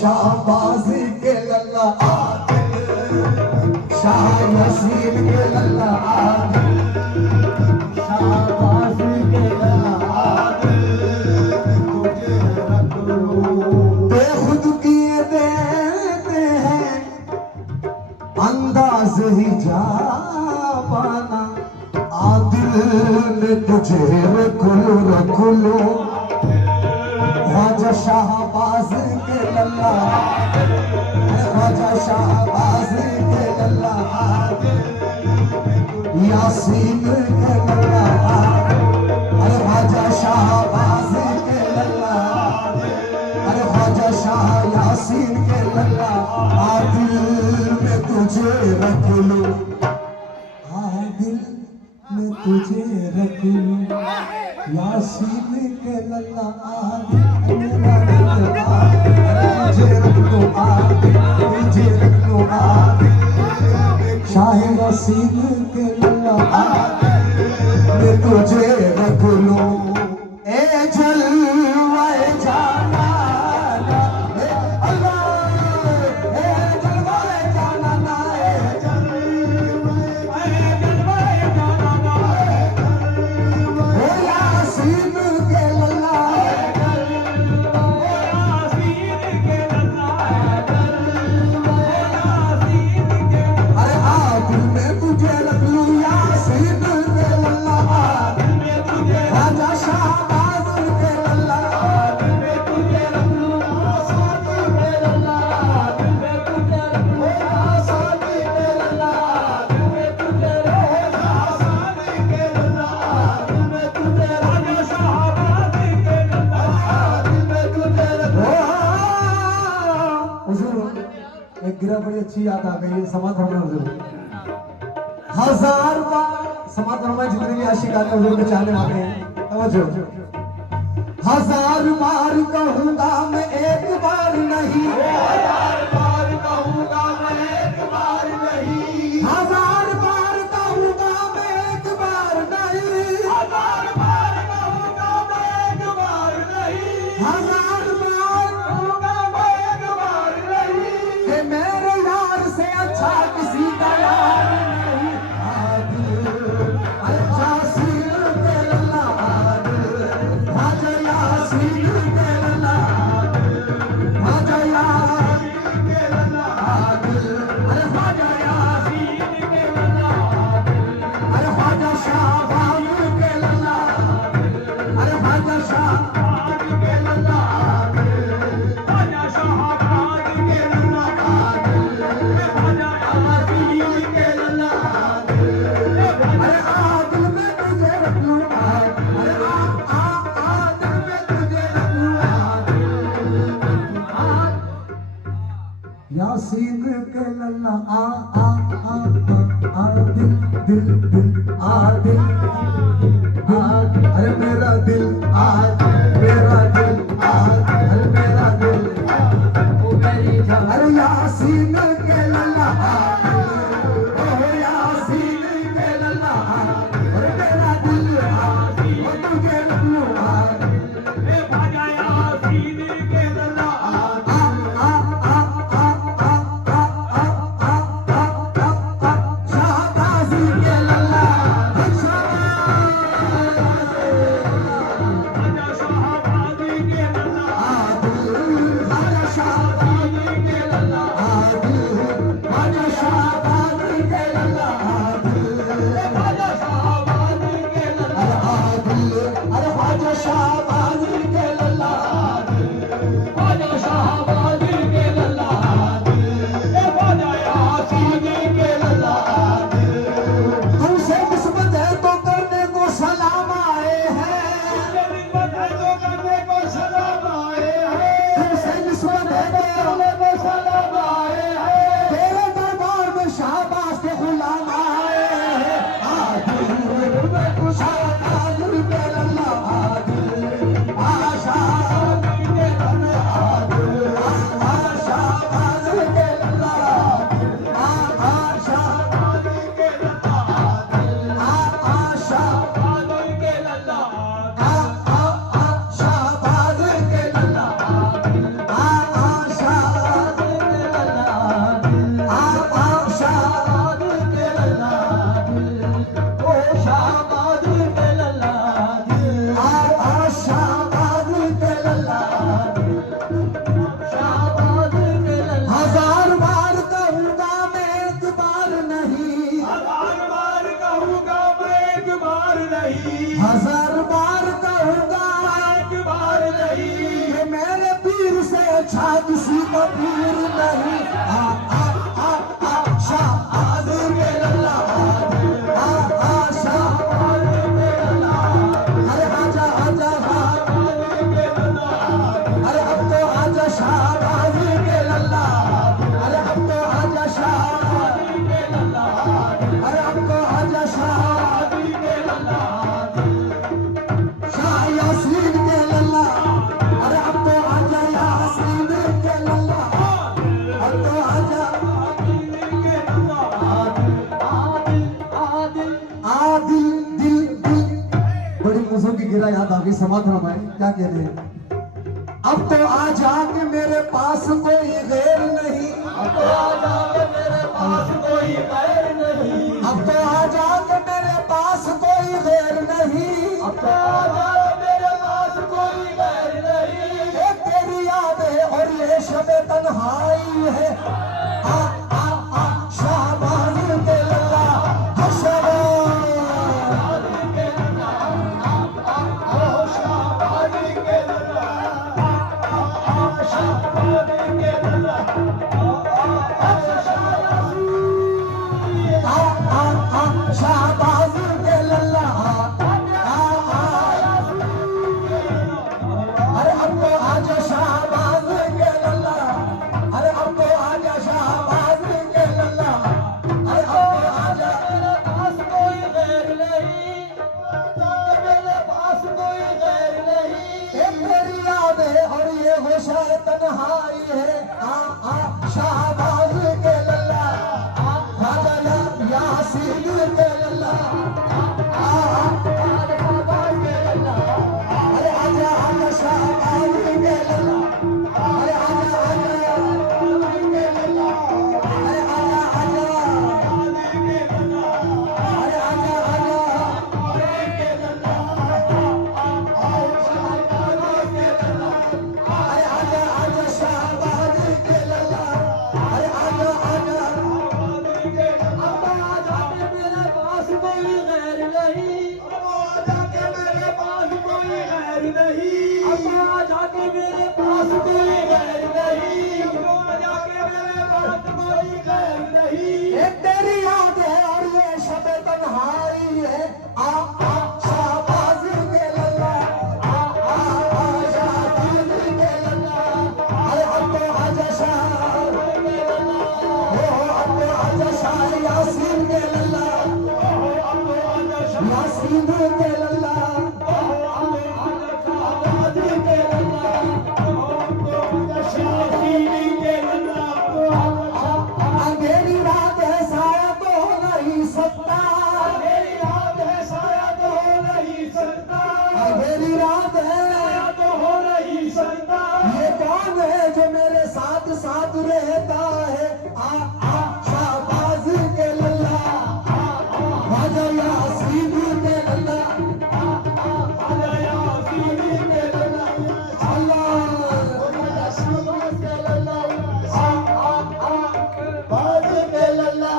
शाहबाज के लल्ला शाह यासीन के लल्ला शाहबाज के लल्ला बेखुद किए देते हैं अंदाज ही जा पाना आदिल ने तुझे रखलो ख्वाजा शाहबाज के लल्ला ख्वाजा शाहबाज के लल्ला यासीन के लल्ला अरे ख्वाजा शाहबाज के लल्ला अरे ख्वाजा शाह यासीन के लल्ला आदिल में तुझे रख लो आदिल में तुझे रख लो यासीन के लल्ला मेरा मुझे रख लो मुझे रख लो शाह यासीन के लल्ला मैं तुझे रख लो ए जलवाए जाना अल्लाह ए जलवाए जाना ना ए जलवाए जाना ओ यासीन के लल्ला ओ यासीन के लल्ला अरे आदिल में तुझे रख लूं यासीन के लल्ला ख्वाजा शाहबाज के लल्ला आदिल में तुझे रख लूं यासीन के लल्ला आदिल में तुझे रख लूं यासीन के लल्ला आदिल में तुझे रख लूं यासीन के लल्ला आदिल में तुझे ख्वाजा शाहबाज के लल्ला आदिल में तुझे रख लूं हुजूर एक गिरा बड़ी अच्छी याद आ गई है समाधि में हुजूर हजार बार समाधि में जितने भी आशिक आते हैं हुजूर के चाहने वाले हैं तवज्जो हजार बार कहूंगा मैं एक बार नहीं हजार बार कहूंगा मैं एक बार नहीं हजार बार कहूंगा मैं एक बार नहीं हजार बार कहूंगा मैं एक बार नहीं हजार बार कहूंगा मैं एक बार नहीं कि मेरे यार से अच्छा किसी का यार नहीं आदिल अरे यासीन के लल्ला आदिल ख्वाजा यासीन के लल्ला ख्वाजा यासीन के लल्ला आदिल अरे ख्वाजा यासीन के लल्ला अरे ख्वाजा शाहबाज के लल्ला अरे ख्वाजा शाहबाज के लल्ला ख्वाजा शाहबाज के लल्ला ख्वाजा यासीन के लल्ला अरे आदिल में तुझे रख लूं अरे आदिल में तुझे रख लूं यासीन के लल्ला दिल दिल दिल दिल अरे मेरा दिल मेरा दिल अरे मेरा दिल अरे यासीन के लल्ला ओ यासीन के लल्ला अरे मेरा दिल वो तुझे रख लूं ए ख्वाजा यासीन के लल्ला शाहबाज के लल्ला तुमसे निस्बत है तो करने को सलाम आए हैं तुमसे निस्बत है तो करने को सलाम आए हैं तेरे दरबार में शाहबाज के गुलाम आए हैं आदिल में शाहबाज के लल्ला आदिल हजार बार कहूंगा एक बार नहीं, ये मेरे पीर से अच्छा किसी का पीर नहीं। आ आ आ आ शाहबाज के लल्ला, आ आ शाहबाज के लल्ला, अरे आजा आजा शाहबाज के लल्ला, अरे अब तो आजा शाहबाज के लल्ला, अरे अब तो आजा शाहबाज के लल्ला, अरे अब तो आजा शाहबाज के लल्ला, शाह यासीन के लल्ला, अरे अब तो आजा यासीन के लल्ला, अब तो आजा के लल्ला, आदिल दिल दिल। बड़ी मुझों की गिरा याद आ गई, समाधान भाई क्या कह रहे हैं? अब तो आ जाके मेरे पास कोई गैर नहीं, अब तो आ जाके मेरे पास कोई गैर नहीं, अब तो आ जाके मेरे पास कोई गैर नहीं, अब तो आ जाके मेरे पास कोई गैर नहीं। ये तेरी याद है और ये शबे तन्हाई है। आ आ आ शाहबाज के लल्ला, शाहबाज के लल्ला, आ आ आ शाहबाज के लल्ला, शाहबाज के लल्ला, शाहबाज के लल्ला, अरे अब तो आजा शाहबाज के लल्ला, अरे अब तो आजा शाहबाज के लल्ला, अरे अब तो आजा। मेरे पास कोई गैर नहीं, मेरे पास कोई गैर नहीं, ये मेरी याद है और ये होशा तन्हाई है। आ आ शाहबाज के लल्ला, आजा यासीन के लल्ला, आ आ शाहबाज के लल्ला, अरे आजा आजा शाहबाज के लल्ला, अरे आजा आजा शाहबाज के लल्ला, अरे आजा आजा के लल्ला, अरे आजा आजा के लल्ला, शाहबाज के लल्ला, अरे आजा आजा शाहबाज के लल्ला, अरे आजा आजा के लल्ला। अब आजा के मेरे पास कोई गैर नहीं, अब आजा के मेरे पास कोई गैर नहीं, अब आजा के मेरे पास कोई गैर नहीं, अब आजा के मेरे पास कोई गैर नहीं। ये तेरी याद है और ये शबे तन्हाई है। आ आ शाहबाज के लल्ला, आ आ आ यासीन के लल्ला, अरे अब तो आजा शाह के लल्ला, ओ अब तो आजा शाह यासीन के लल्ला, ओ अब तो आजा शाह यासीन के लल्ला, ओ अब तो आजा शाहबाज के लल्ला, ओ अब तो आजा शाहीन के लल्ला, अंधेरी रात है साया तो हो नहीं सकता, अंधेरी रात है साया तो हो नहीं सकता, अंधेरी रात है साया तो हो नहीं सकता। ये कौन है जो मेरे साथ साथ रहता है? आ आ शाहबाज के लल्ला, आजा यासीन के लल्ला, आजा यासीन के लल्ला, अल्लाह शाहबाज के लल्ला, आ आ आ बाज के लल्ला,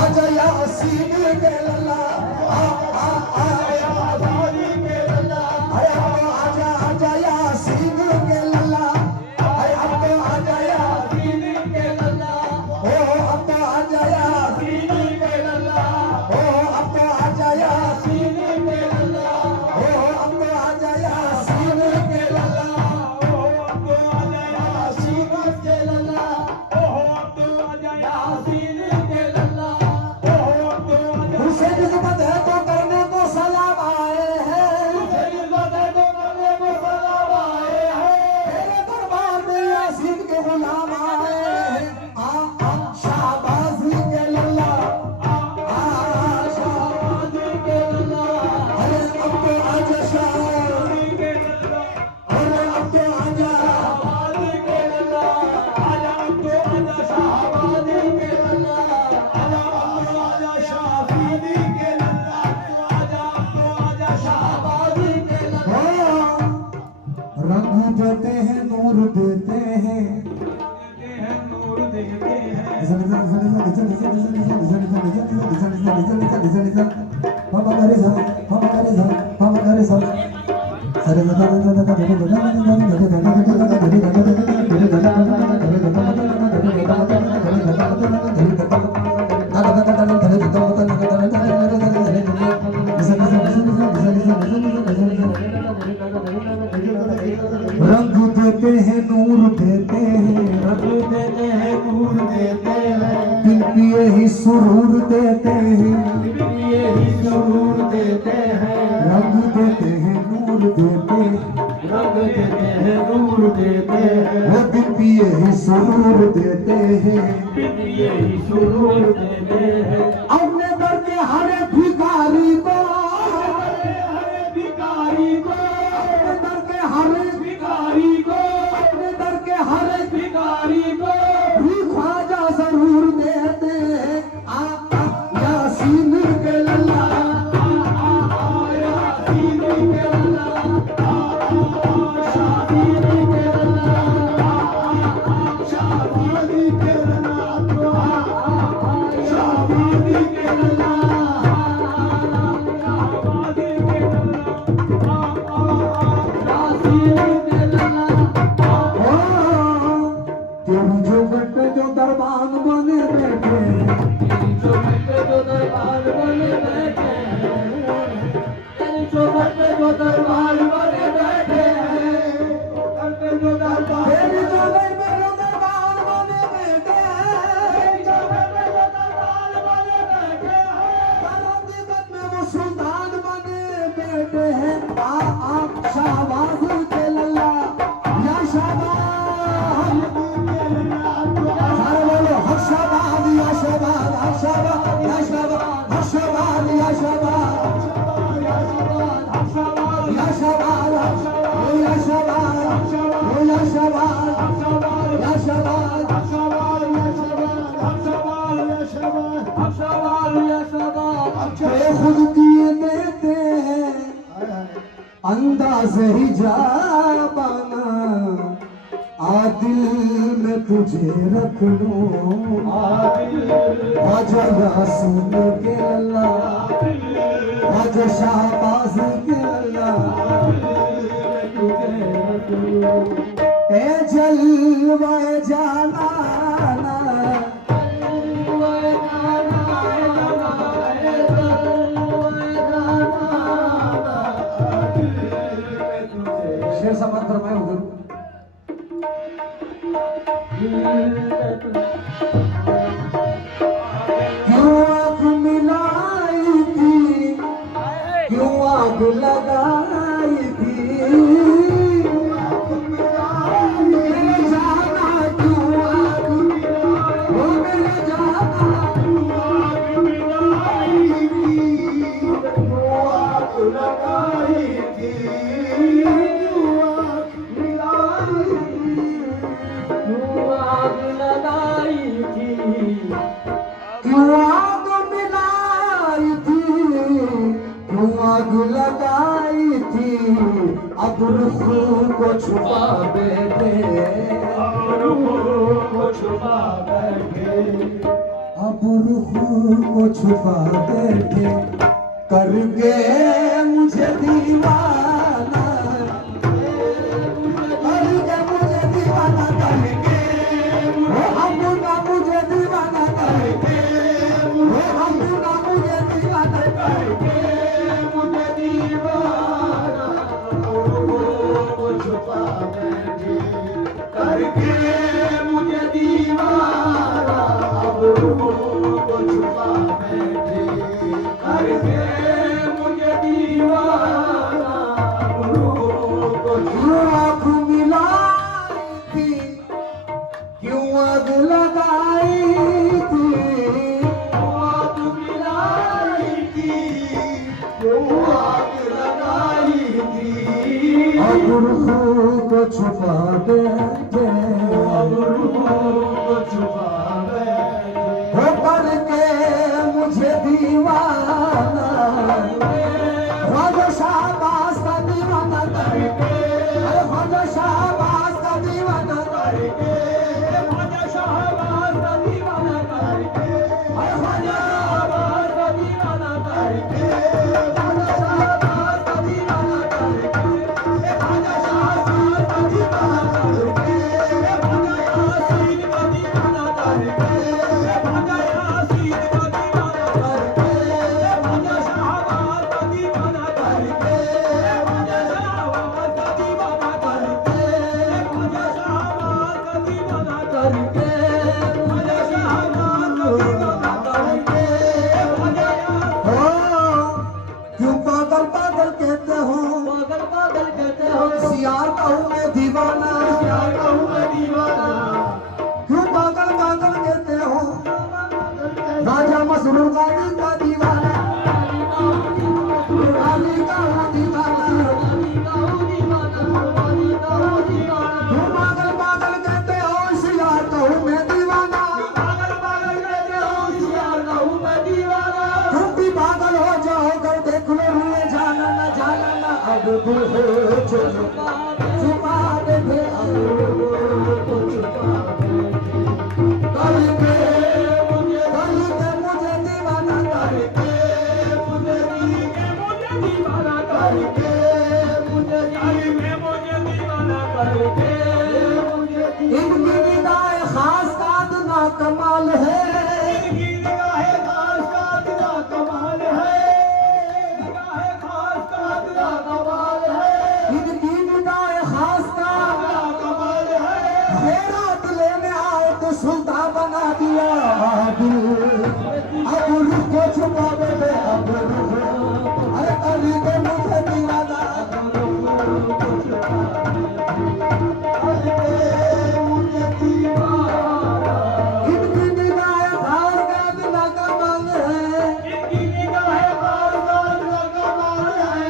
आजा यासीन के लल्ला, आ आ आ शाहबाज के लल्ला, अरे अब तो आजा आजा यासीन के लल्ला, अरे अब तो आजा यासीन के लल्ला, ओ अब तो आजा यासीन के लल्ला, ओ अब तो आजा यासीन के लल्ला, ओ अब तो आजा यासीन के लल्ला, ओ अब तो आजा यासीन के लल्ला, ओ अब तो आजा यासीन के लल्ला, ओ अब तो आजा। उसे निस्बत है तो करने को सलाम आए हैं, उसे निस्बत है तो करने को सलाम आए हैं, तेरे दरबार में यासीन के गुलाम आए हैं। आ आ शाहबाज के लल्ला, आ आ शाहबाज के लल्ला, अरे अब तो आजा शाह के लल्ला, अरे अब तो आजा शाहबाज के लल्ला, आजा अब तो आजा शाहबाज के लल्ला, आजा अब तो आजा शाहीन के लल्ला, आजा अब तो आजा शाहबाज के लल्ला। रंग देते हैं नूर देते हैं, नूर देते हैं, बाबा करे रंग देते हैं नूर देते हैं, रंग देते हैं नूर देते हैं, दिल पिए ही सुरूर देते हैं, दिल पिए ही सुरूर देते हैं, रंग देते हैं नूर देते हैं, रंग देते हैं नूर देते हैं, वो दिल पिए ही सुरूर देते हैं, दिल पिए ही सुरूर देते हैं। अपने दर के हर भिखारी को, हर भिखारी को, अपने दर के हर भिखारी को, अपने दर के हर भिखारी को भी ख्वाजा जरूर देते हैं। यासीन के लल्ला, यासीन के लल्ला, शाहीन के लल्ला, शाहीन के लल्ला, शाहीन के लल्ला, तेरी जो गट जो दरबान बने बैठे, तेरी जो गट जो दरबान बने बैठे, तेरी जो गट जो दरबान बने बैठे, तेरी जो दरबान, तेरी जो गट जो दरबान बने बैठे, तेरी जो गट जो दरबान बने बैठे, हकीकत में वो सुल्तान बने बैठे हैं। शाहबाज के लल्ला, या शाहबाज, सारे बोलो हक शाहबाज, या शाहबाज, हक शाहबाज, या शाहबाज, हक शाहबाज, या शाहबाज, या शाहबाज, या शाहबाज, या शाहबाज, या शाहबाज, या शाहबाज, खुद दिए देते हैं अंदाज ही जा पाना, आदिल में तुझे रख लूं, ख्वाजा यासीन के लल्ला, ख्वाजा शाहबाज के लल्ला, ए जलवा जाना, शेर सा मंत्र मैं हूँ क्यों आग मिलाई थी, क्यों आग लगाई थी, मेरे जाना क्यों आग, वो मेरे जाना क्यों आग मिलाई थी, क्यों आग लगाई थी, क्यों आग मिलाई थी, क्यों आग मिलाई थी, क्यों आग लगाई थी, अब रुख को छुपा बैठे, अब रुख को छुपा बैठे, अब रुख को छुपा बैठे, करके मुझे दीवाना, करके मुझे दीवाना, करके हमका मुझे दीवाना, करके हमका मुझे दीवाना, करके मुझे दीवाना, को छुपा बैठे, करके मुझे दीवाना, अब को छुपा बैठे, करके मुझे दीवाना, को आँख मिलाई थी, क्यों आग लगाई थी, क्यों आग मिलाई थी, क्यों आग लगाई थी, अब रुख को छुपा बैठे, अब रुख को छुपा बैठे, हो करके मुझे दीवाना, ख्वाजा शाहबाज का दीवाना करके, ख्वाजा शाहबाज का दीवाना करके, ख्वाजा शाहबाज का दीवाना करके, ख्वाजा शाहबाज का दीवाना करके, ख्वाजा शाहबाज होशियार कहूँ मैं दीवाना, होशियार कहूँ मैं दीवाना। क्यों पागल पागल कहते हो, राजा मसरूर गाली का दीवाना, गाली का हूँ दीवाना। क्यों पागल पागल कहते हो, होशियार कहूँ मैं दीवाना, पागल पागल कहते हो, होशियार कहूँ मैं दीवाना। तुम भी पागल हो जाओ कर देख लो हुए जाना न जाना न, अब तू हो छुपा दे दे करके मुझे दीवाना, करके मुझे दीवाना करके, मुझे दीवाना करके, मुझे इनकी निगाहें खास का ना कमाल है, इनकी निगाहें खास का तेरा कमाल है, निगाहें खास का तेरा कमाल है, इनकी निगाहें खास का तेरा कमाल है। खैरात लेने आए तो सुल्तान बना दिया, अब रुख को छुपा दे, अब रुख अरे कभी के मुझे दीवाना, मुझे दीवाना। इनकी निगाहें खास का ना कमाल है, इनकी निगाहें खास का तेरा कमाल है,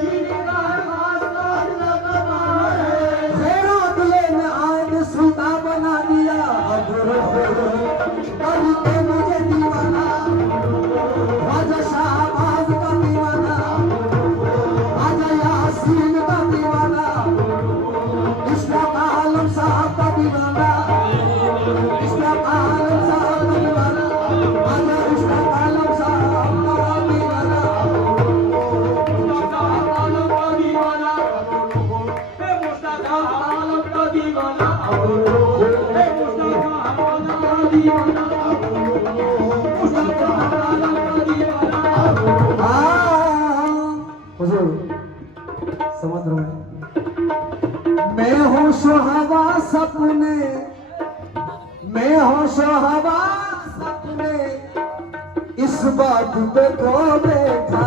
इनकी निगाहें खास का तेरा कमाल है। खैरात लेने आए तो सुल्तान बना दिया, अब रुख करके मुझे दीवाना, राजा शाहबाज का दीवाना, राजा यासीन का दीवाना, इशरत आलम साहब का दीवाना, इशरत आलम साहब का दीवाना, राजा इशरत आलम साहब का दीवाना। हुजूर समुद्र में मैं हूँ सुहावा सपने, मैं हूँ सुहावा सपने, इस बात पे को बैठा,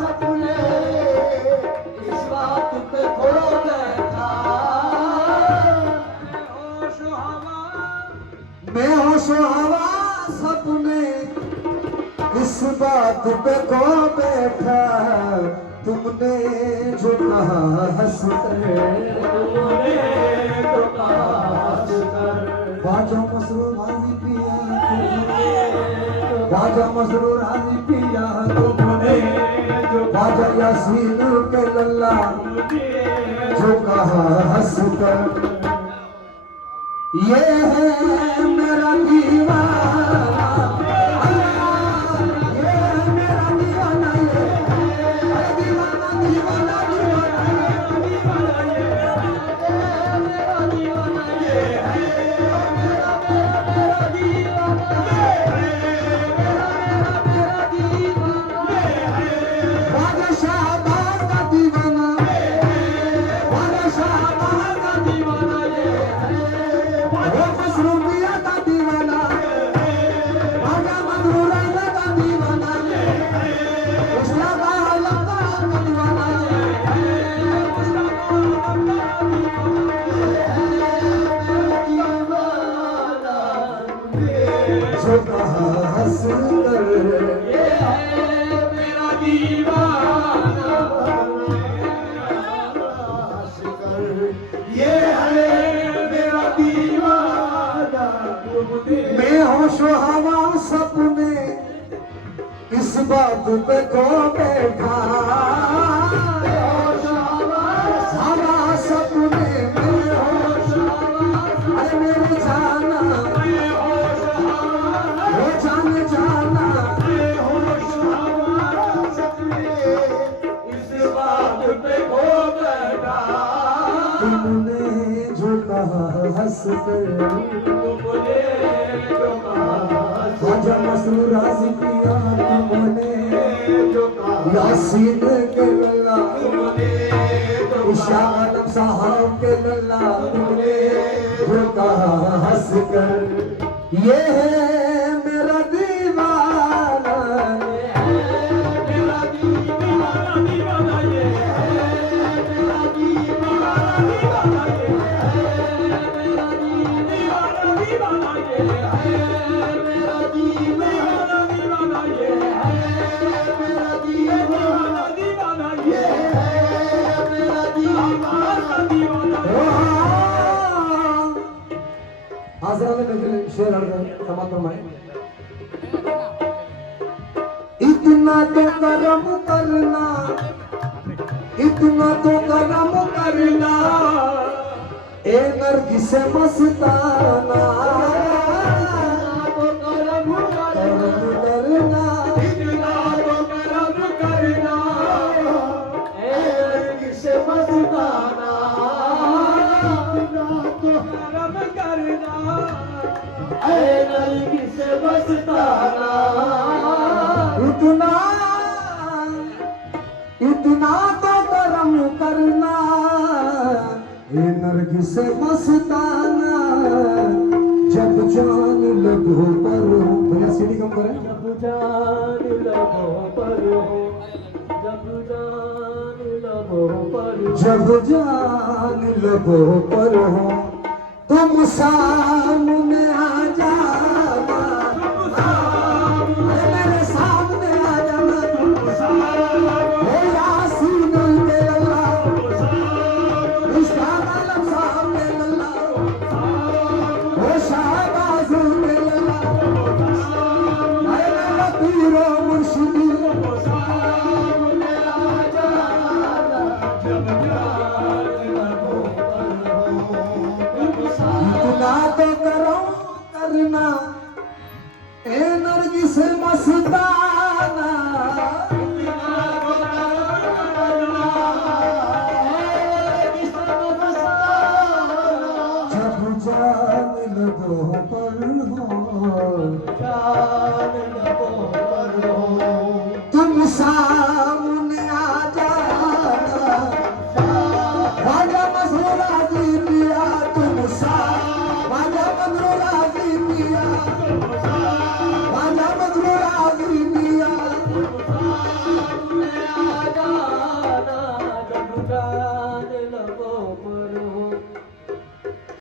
सपने इस बात पे खो बैठा। मैं हूँ सुहावा सपने, इस बात पे को बैठा, तुमने जो कहा हंस कर, बाजा मसरूर हाजी पिया, बाजा मसरूर हाजी पिया तुमने, बाजा यासीन के लल्ला जो कहा हंस कर, ये है मेरा दीवाना, ये है मेरा दीवाना, ये है दीवाना दीवाना राजा शाहबाज का दीवाना, राजा शाहबाज का दीवाना, वो मसरूफिया का दीवाना, राजा मजरूरैना का दीवाना, इस्लाम आलम का दीवाना, जो कहा हंस कर, मेरा दीवाना, ये है मेरा दीवाना। मैं हूँ सुहावा सपने, इस बात पे को बैठा, हवा सपने में हो, अरे मेरी जाना, वो जान जाना, इस बात पे खो बैठा। तुमने जो कहा हंस कर, तुमने जो कहा ख्वाजा मसरूर हाजी पिया तुमने, जो कहा यासीन के लल्ला, तुमने जो इशाक आलम साहब के लल्ला, तुमने जो कहा हंस कर, ये है मेरा दीवाना, मेरा दीवाना, दीवाना ये शेर अर्थ है समाप्त फरमाए। इतना तो कर्म करना, इतना तो कर्म करना, ए नरगिस मस्ताना, तो कर्म करना, इतना तो कर्म करना, ए नरगिस मस्ताना, इतना तो कर्म करना, ए नरगिस मस्ताना, इतना इतना तो कर्म करना, ए नरगिस मस्ताना, जब जान लगो पर भैया सीढ़ी कम करें। जब जान लगो पर हो, जब जान लगो पर हो, जब जान लगो पर हो, तुम सामने आ जाना, मेरे सामने आ जाना, हे यासीन के अल्लाह, इसका आलम सामने अल्लाह, हे शाहबाज के अल्लाह, मेरे पीरो मुर्शिदी, इतना तो करो करना, ए नरगिस मस्ताना, जब जान लगो पर